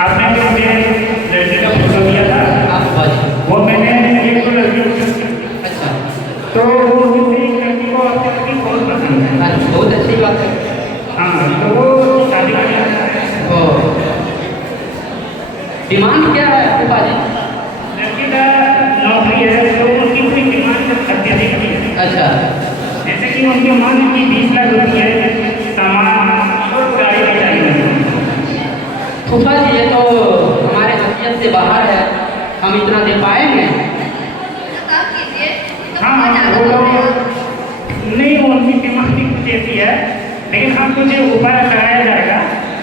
आपने जो मुझे लड़की का फोटो दिया था वो मैंने एक तो लड़की को। अच्छा, तो वो किसी लड़की को आपकी लड़की बहुत पसंद है। बहुत अच्छी बात है। हाँ, तो वो शादी करना चाहता है। तो डिमांड क्या है फूफा जी? लड़की का नौकरी है तो उनकी पूरी डिमांड अत्यधिक है। अच्छा, जैसे कि उनकी मांग की 20 लाख रुपये सामान और गाड़ी का चाहिए। फूफा जी ये तो हमारे हकीकत से बाहर है, हम इतना दे पाएंगे? हाँ, वो तो नहीं, वो उनकी डिमांड कुछ ऐसी है, लेकिन हम कुछ उपाय लगाया जाएगा।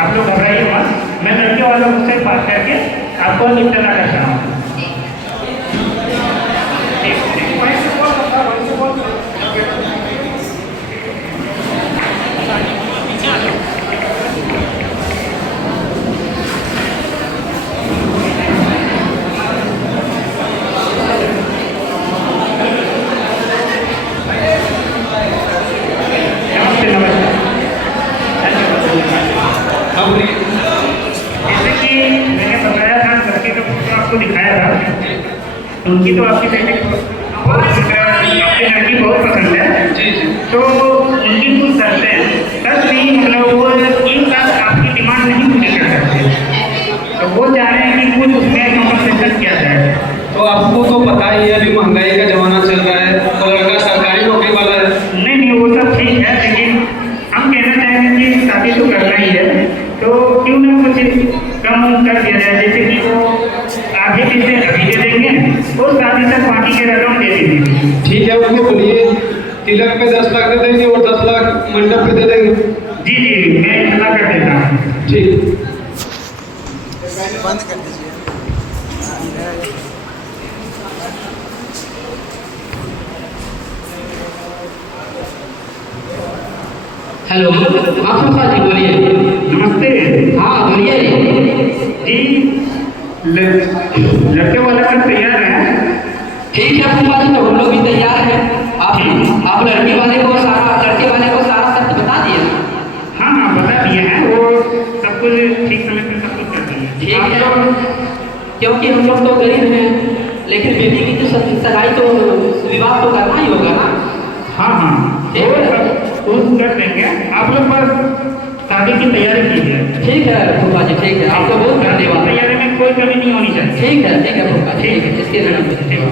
आप लोग घबराइए मत, मैं लड़के वालों से बात करके आपको निपटारा करता हूँ। जैसे कि मैंने बताया था, लड़के का फोटो आपको दिखाया था, उनकी तो आपकी बेटी आपकी लड़की बहुत पसंद है। तो उनकी कुछ शर्तें हैं, शर्त नहीं मतलब वो 1 लाख आपकी डिमांड नहीं पूरी कर सकते, तो वो चाह रहे हैं कि कुछ उसमें कम्पनसेशन किया जाए। तो आपको तो पता ही है अभी महंगाई का जमाना चल रहा है और लड़का सरकारी नौकरी वाला है। नहीं, वो सब ठीक है, लेकिन हम कहना चाहेंगे कि शादी तो करना ही है, तो क्यों ना कुछ कम कर दिया जाए। जैसे कि वो आधे पैसे अभी दे देंगे और शादी तक बाकी के रकम दे देंगे। ठीक है, उसको बोलिए तिलक पे 10 लाख दे देंगे और 10 लाख मंडप पे दे देंगे। जी, मैं इतना कर देता हूँ। ठीक, बंद कर दीजिए। हेलो, हाँ फूफा जी बोलिए। नमस्ते हाँ बोलिए। जी, लड़के वाला सब तैयार है? ठीक है फूफा जी, तो हम लोग भी तैयार हैं। आप लड़की वाले को सारा, लड़के वाले को सारा शर्त बता दिए ना? हाँ, बता दिए हैं, वो सब कुछ ठीक समय पर सब कुछ कर दिए। ठीक है, क्योंकि हम लोग तो गरीब हैं, लेकिन बेटी की तो सगाई तो विवाह तो करना ही होगा ना। हाँ, ठीक वो है। सब कुछ कर देंगे, आप लोग बस शादी की तैयारी कीजिए। ठीक है फूफा जी, ठीक है, आपको बहुत शादी की धन्यवाद। तैयारी में कोई कमी नहीं होनी चाहिए। ठीक है फूफा, ठीक है, इसके लिए ठीक है।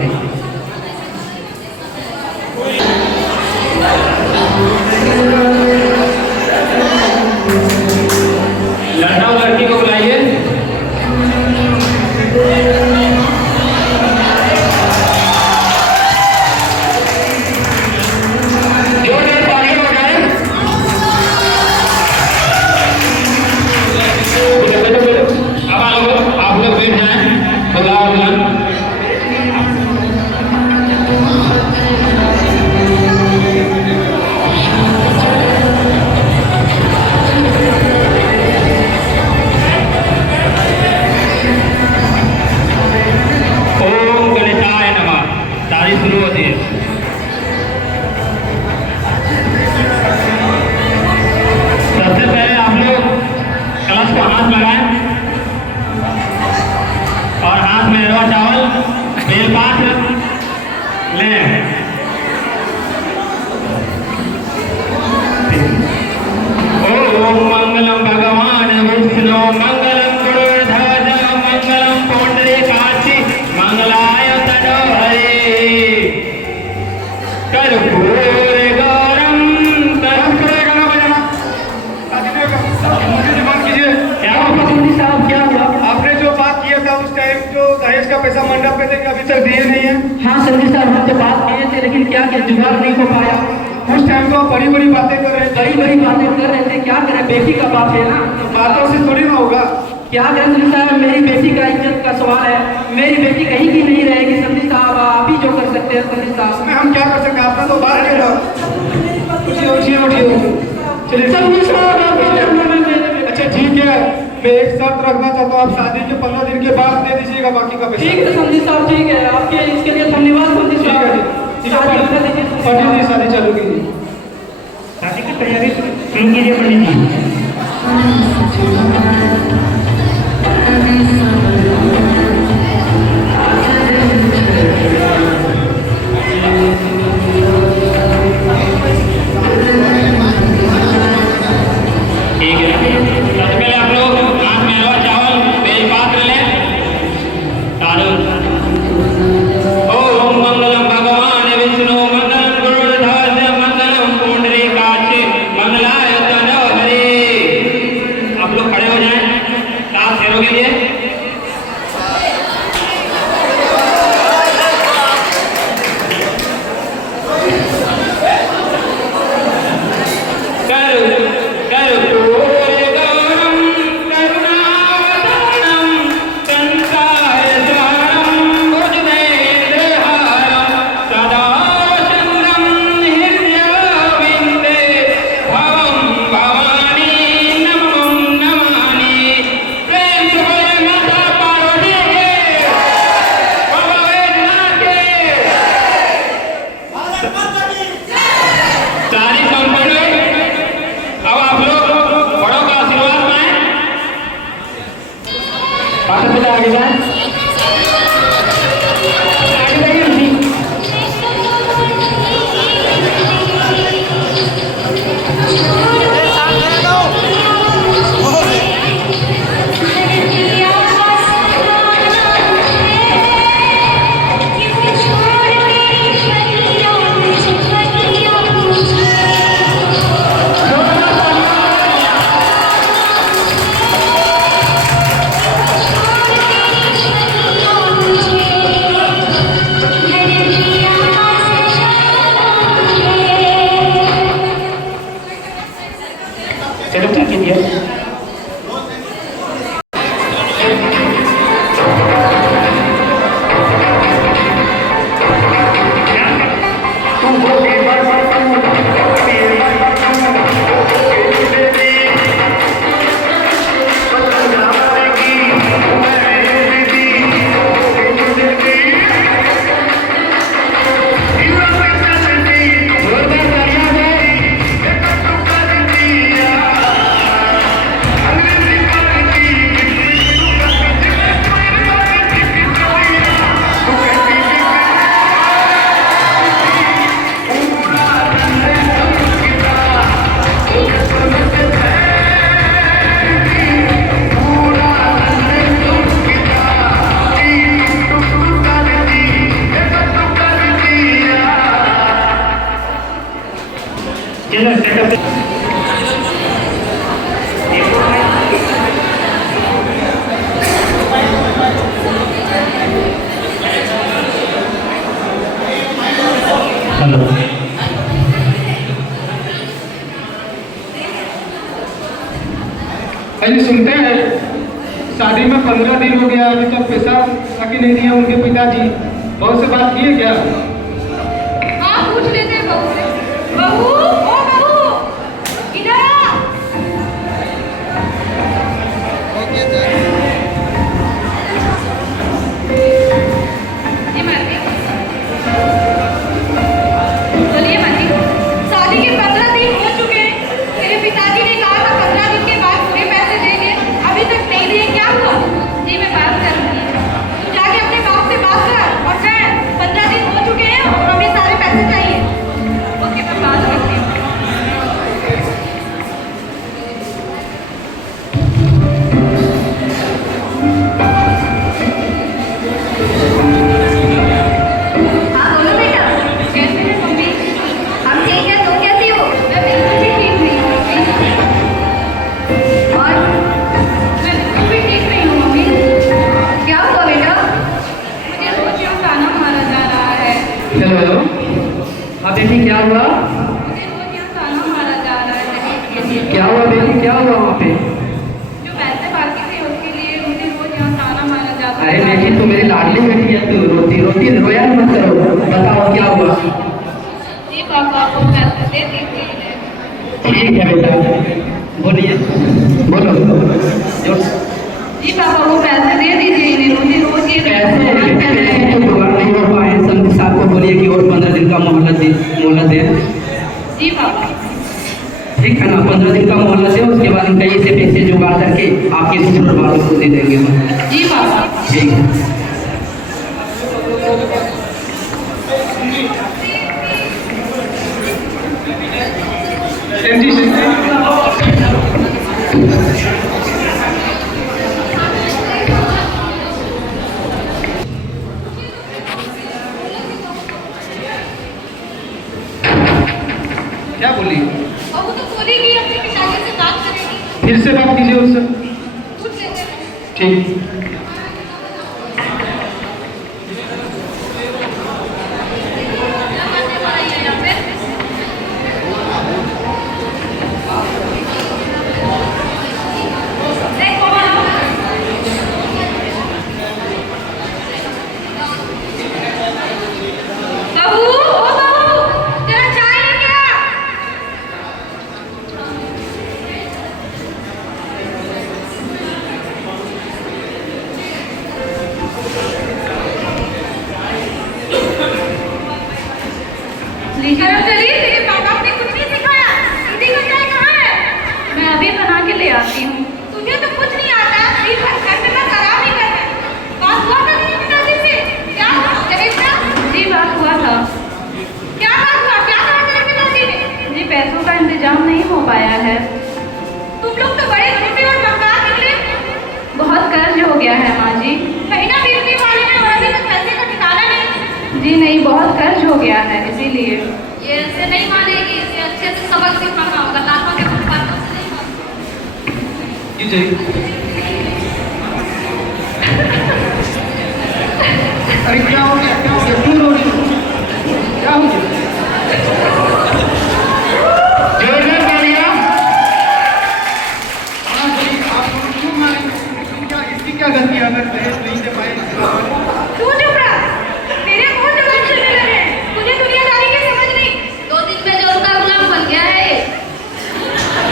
लड़का और लड़की को बुलाइए। अब आप लोग बैठ जाएं। ओम गणेशाय नमः। शादी शुरू होती है। सबसे पहले आप लोग कलश को हाथ लगाएं और हाथ में अरवा चावल बेलपात्र लें। ओम मंगलम भगवान विष्णु मंगलम गुरुध्वज मंगलम पुंडरीकाक्षि मंगलाय तनोहरे कर्पूर गौरम साहब क्या हुआ? आपने जो बात किया था उस टाइम, जो दहेज का पैसा मंडप पे देंगे, अभी तक दिए नहीं है। हाँ संजय साहब, हम तो बात किए थे, लेकिन क्या जुगाड़ नहीं हो पाया। उस टाइम तो आप बड़ी बड़ी बातें कर रहे थे। बड़ी बातें कर रहे थे, क्या करें, बेटी का बात है ना। बातों से थोड़ी ना होगा। क्या करें संजय साहब, मेरी बेटी का इज्जत का सवाल है, मेरी बेटी कहीं की नहीं रहेगी। संजय साहब आप ही जो कर सकते हैं। संजय साहब उसमें हम क्या कर सकते हैं, आपने तो बात किया था। उठिए। चलिए संजय साहब अच्छा ठीक है, मैं एक शर्त रखना चाहता हूँ, आप शादी के 15 दिन के बाद दे दीजिएगा बाकी का पैसा। ठीक है संजय साहब, ठीक है, आपके इसके लिए धन्यवाद संजय ठीक है साहब। जी, शादी होने दीजिए संजय पंडित जी साहब। शादी चालू कीजिए। शादी की तैयारी शुरू कीजिए पंडित जी। बहनों के लिए। चलो क्या कीजिए चलो सेटअप हेलो अभी सुनते हैं शादी में 15 दिन हो गया, अभी तक पैसा आके नहीं दिया उनके पिताजी। बहुत से बात किए क्या? हाँ पूछ लेते हैं बहू से। बहू, ओ बहू, इधर आ। ये मर्दी। चलिए मर्दी, शादी के 15 दिन हो चुके हैं। तेरे पिताजी ने कहा था 15 दिन के बाद पूरे पैसे देंगे, अभी तक नहीं दिए, क्या हुआ? जी मैं बात करूंगी। तू जाके अपने बाप से बात कर और कह 15 दिन हो चुके हैं और हमें सारे पैसे चाहिए। ओके मैं बात करती हूँ। हाँ बोलो बेटा, कैसे है मम्मी? हम ठीक है, तुम कैसी हो? मैं बिल्कुल भी ठीक नहीं हूँ और मैं बिल्कुल भी ठीक नहीं हूँ मम्मी। क्या हुआ बेटा? मुझे रोज यूँ ताना मारा जा रहा है। हेलो, हाँ बेटी क्या हुआ? मुझे रोज यूँ ताना मारा जा रहा है दहेज के लिए। क्या हुआ बेटी, क्या हुआ वहाँ पे? जो पैसे बाकी थे उसके लिए मुझे रोज यूँ ताना मारा जाता है। अरे बेटी, तू मेरी लाडली बेटी है, तू रोती रोती रोया मत करो, बताओ क्या हुआ? जी पापा वो पैसे दे दीजिए। ठीक है बेटा, बोलिए, बोलो जो जी पापा वो पैसे दे दीजिए इन्हें, मुझे रोज ये पैसे तो जुगाड़ नहीं हो पाए, संत साहब को बोलिए कि और 15 दिन का मोहलत दे। जी पापा। ठीक है ना, 15 दिन का मोहलत दे, उसके बाद हम कहीं से पैसे जुगाड़ करके आपके ससुर वालों को दे देंगे हम। जी पापा। ठीक है। जी क्या बोली? बहू तो बोली कि अपने पिताजी से बात करेगी। फिर से बात कीजिए उससे। पूछ लेते हैं। ठीक। बहू, ओ बहू, जरा चाय लेके आ। कर्मचारी, तेरे माँ बाप ने कुछ नहीं सिखाया। दीदी का चाय कहाँ है? मैं अभी बना के ले आती हूँ। तुझे तो कुछ नहीं आता, दिन भर घर में बस आराम ही करना है। बात हुआ था तेरी पिताजी से? क्या दहेज का? जी बात हुआ था। क्या बात हुआ? क्या कहा तेरे पिताजी ने? जी पैसों का इंतजाम नहीं हो पाया है। तुम लोग तो बड़े छोटे और बंगाल निकले। बहुत कर्ज हो गया है माँ जी। महीना बीतने वाले में और अभी तक पैसे का ठिकाना नहीं। जी नहीं, बहुत कर्ज हो गया है इसीलिए। ये ऐसे नहीं मानेगी, इसे अच्छे से सबक सिखाना होगा। लाखों के बातों से नहीं मानेगी। जी जी। अरे क्या हो गया? क्या हो गया? क्यों रो रही हो? क्या हो गया? जोरदार तालियां। हाँ जी, आप लोग क्यों मारे? इसकी क्या गलती है अगर दहेज नहीं दे पाए? तू चुप रह। तेरे मुंह से बात सुनने लगे हैं। तुझे दुनियादारी की समझ नहीं। 2 दिन में जो उनका गुलाम बन गया है ये।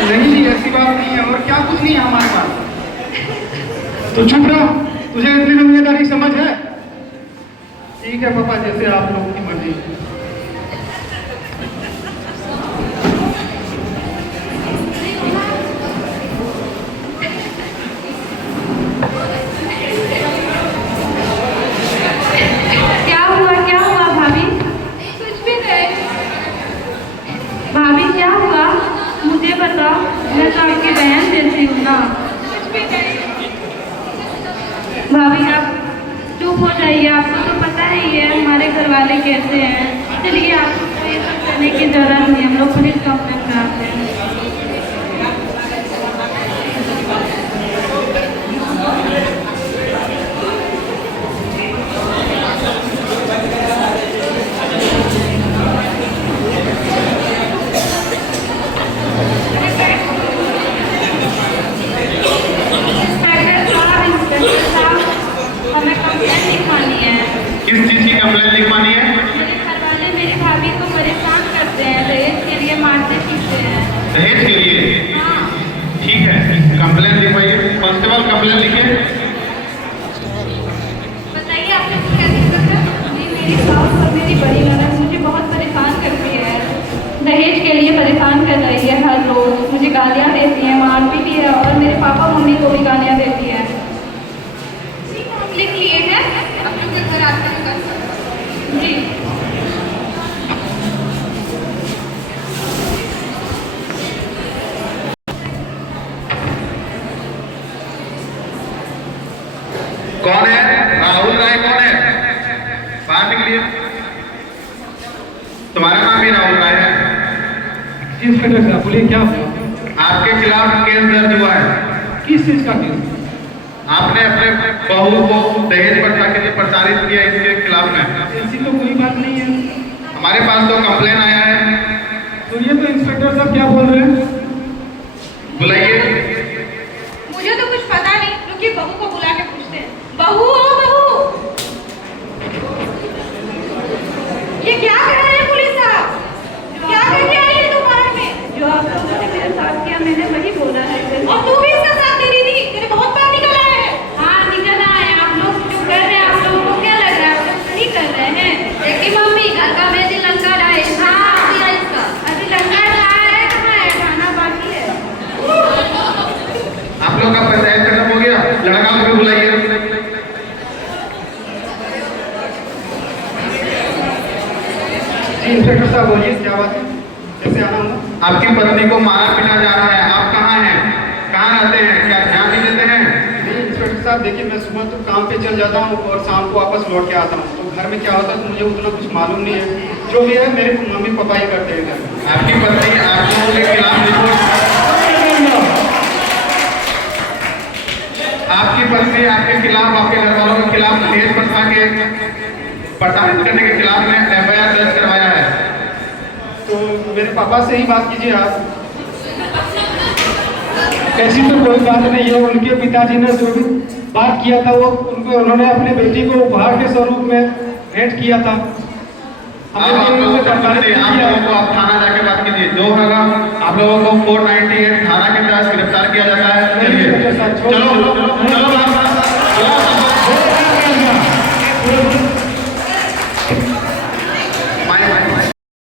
नहीं जी, ऐसी बात नहीं है। और क्या कुछ नहीं है हमारे पास। तो चुप रहो, तुझे इतनी दुनियादारी समझ है? ठीक है पापा, जैसे आप लोगों की मर्जी। क्या हुआ भाभी? कुछ भी नहीं। भाभी क्या हुआ? मुझे बता, मैं तो आपकी बहन जैसी हूँ ना। कुछ भी नहीं। भाभी आप चुप हो जाइए, आपको तो पता ही है हमारे घर वाले कैसे हैं। चलिए, आपको ये सब करने की जरूरत नहीं, हम लोग पुलिस कंप्लेंट कराते हैं। हमें कंप्लेंट लिखवानी है। किस चीज की कंप्लेंट लिखवानी है? मेरे घर वाले मेरी भाभी को परेशान करते हैं, दहेज के लिए मारते पीटते हैं। दहेज के लिए? हाँ। ठीक है, कंप्लेंट लिखवाइए। कांस्टेबल कंप्लेंट लिखिए। बताइए आप लोग क्या दिक्कत है? जी मेरी सास और मेरी बड़ी ननद मुझे बहुत परेशान करती है। दहेज के लिए परेशान कर रही है हर रोज। मुझे गालियाँ देती है, मार पीटी है और मेरे पापा मम्मी को भी गालियाँ देती है। हम लिख लिए हैं, अब लोग घर आते हैं कल। जी कौन है? राहुल राय कौन है? बाहर निकलिए। तुम्हारा नाम भी राहुल राय है? इंस्पेक्टर साहब बोलिए, क्या हुआ? आपके खिलाफ केस दर्ज हुआ है। किस चीज का केस? आपने अपने बहू को दहेज प्रथा के लिए प्रताड़ित किया, इसके खिलाफ में। ऐसी तो कोई बात नहीं है। हमारे पास तो कंप्लेन आया है। तो ये तो इंस्पेक्टर साहब क्या बोल रहे हैं? बुलाइए। मुझे तो कुछ पता नहीं, रुकिए बहू को बुला के पूछते हैं। बहू, ओ बहू, ये क्या कर रहे हैं पुलिस साहब? क्या करके आई है तुम्हारे में? जो आप लोगों ने मेरे साथ किया मैंने वही बोला है। और तू भी इसका साथ दे रही थी? तेरे बहुत बार निकल आया है। हाँ निकल आया है। आप लोग जो कर रहे हैं, आप लोगों को क्या लग रहा है? आप लोग सही कर रहे हैं। देखिए मम्मी, घर का मेहंदी लंका डाले। हाँ दिया इसका। अभी लंका डाला है, कहाँ है? खाना बाकी है। आप लोग का पंचायत खत्म हो गया, लड़का को भी बुलाइए। इंस्पेक्टर साहब बोलिए, क्या बात है? कैसे आना हुआ? आपकी पत्नी को मारा पीटा जा रहा है। आप कहाँ हैं? कहाँ रहते हैं? क्या ध्यान नहीं देते हैं? नहीं इंस्पेक्टर साहब, देखिए मैं सुबह तो काम पे चल जाता हूँ और शाम को वापस लौट के आता हूँ। तो घर में क्या होता है तो मुझे उतना कुछ मालूम नहीं है। जो भी है मेरे मम्मी पापा ही करते हैं घर में। आपकी पत्नी आप लोगों के खिलाफ रिपोर्ट आपकी पत्नी आपके खिलाफ, आपके घर वालों के खिलाफ दहेज प्रथा के प्रताड़ित करने के खिलाफ में FIR दर्ज करवाया है। तो मेरे पापा से ही बात कीजिए आप। ऐसी तो कोई बात नहीं है, उनके पिताजी ने जो भी बात किया था वो उन्होंने अपने बेटी को उपहार के स्वरूप में भेंट किया था। आप लोगों को आप थाना जाके बात कीजिए, जो होगा आप लोगों को 498 थाना के तहत गिरफ्तार किया जाता है। चलिए चलो